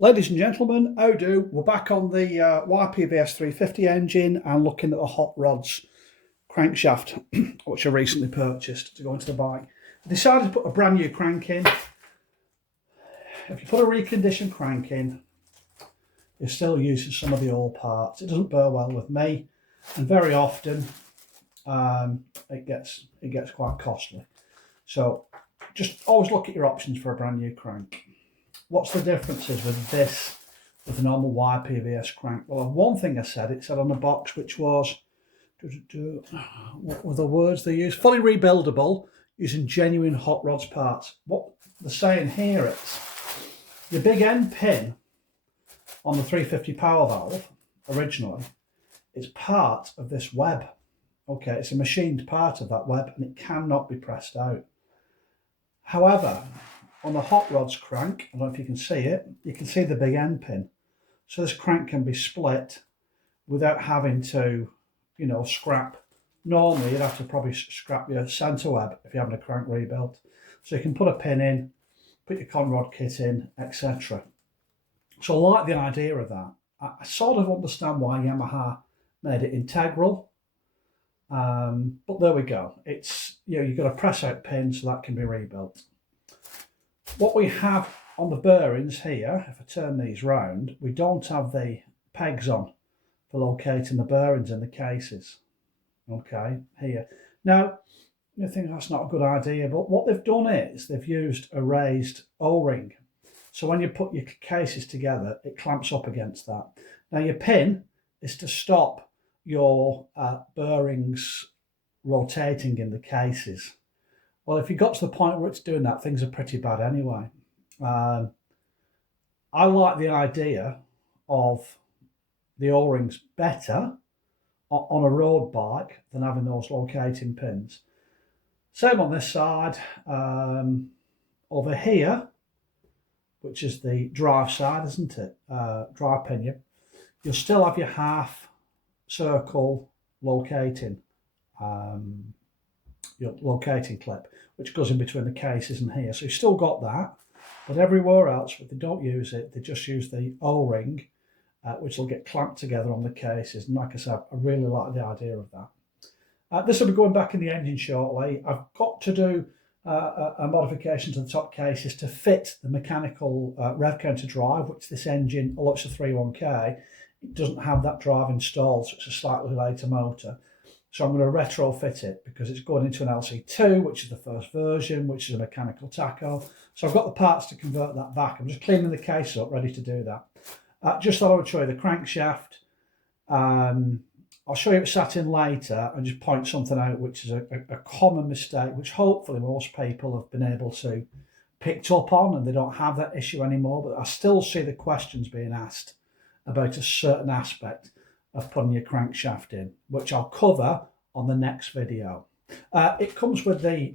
Ladies and gentlemen, how do? We're back on the YPVS 350 engine and looking at the hot rods crankshaft, which I recently purchased to go into the bike. I decided to put a brand new crank in. If you put a reconditioned crank in, you're still using some of the old parts. It doesn't burr well with me, and very often it gets quite costly. So just always look at your options for a brand new crank. What's the differences with this with a normal YPVS crank? Well, one thing it said on the box, which was, what were the words they used? Fully rebuildable using genuine hot rods parts. What they're saying here is the big end pin on the 350 power valve originally is part of this web. Okay, it's a machined part of that web and it cannot be pressed out. However, on the hot rods crank, I don't know if you can see it, you can see the big end pin. So this crank can be split without having to, scrap. Normally you'd have to probably scrap your centre web if you're having a crank rebuilt. So you can put a pin in, put your conrod kit in, etc. So I like the idea of that. I sort of understand why Yamaha made it integral. But there we go. It's, you've got a press out pin so that can be rebuilt. What we have on the bearings here, if I turn these round, we don't have the pegs on for locating the bearings in the cases. Okay, here. Now, you think that's not a good idea, but what they've done is they've used a raised O-ring. So when you put your cases together, it clamps up against that. Now your pin is to stop your bearings rotating in the cases. Well, if you got to the point where it's doing that, things are pretty bad anyway. I like the idea of the O-rings better on a road bike than having those locating pins. Same on this side. Over here, which is the drive side, isn't it? Drive pinion. You'll still have your half circle locating. Your locating clip, which goes in between the cases and here. So you've still got that, but everywhere else, if they don't use it, they just use the O-ring, which will get clamped together on the cases. And like I said, I really like the idea of that. This will be going back in the engine shortly. I've got to do a modification to the top cases to fit the mechanical rev counter drive, which this engine, although it's a 3.1K, it doesn't have that drive installed, so it's a slightly later motor. So I'm going to retrofit it because it's going into an LC2, which is the first version, which is a mechanical tacho. So I've got the parts to convert that back. I'm just cleaning the case up, ready to do that. Just thought I would show you the crankshaft. I'll show you it sat in later and just point something out, which is a common mistake, which hopefully most people have been able to picked up on and they don't have that issue anymore. But I still see the questions being asked about a certain aspect of putting your crankshaft in, which I'll cover on the next video. It comes with the,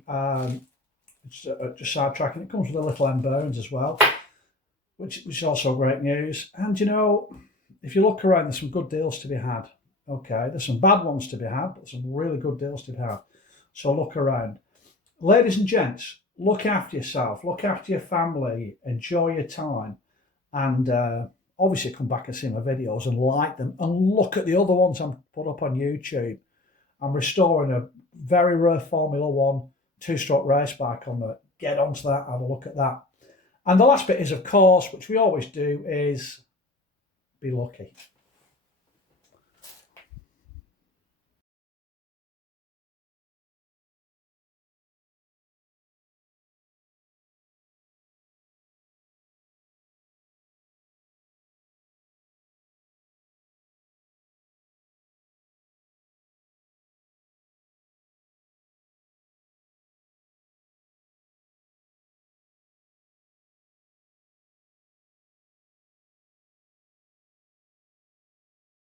just sidetracking, it comes with the little end bearings as well, which is also great news. And if you look around, there's some good deals to be had. Okay, there's some bad ones to be had, but some really good deals to be had. So look around. Ladies and gents, look after yourself, look after your family, enjoy your time, and obviously come back and see my videos and like them and look at the other ones I'm put up on YouTube. I'm restoring a very rare Formula 1 two-stroke race bike on there. Get onto that, have a look at that. And the last bit is, of course, which we always do, is be lucky.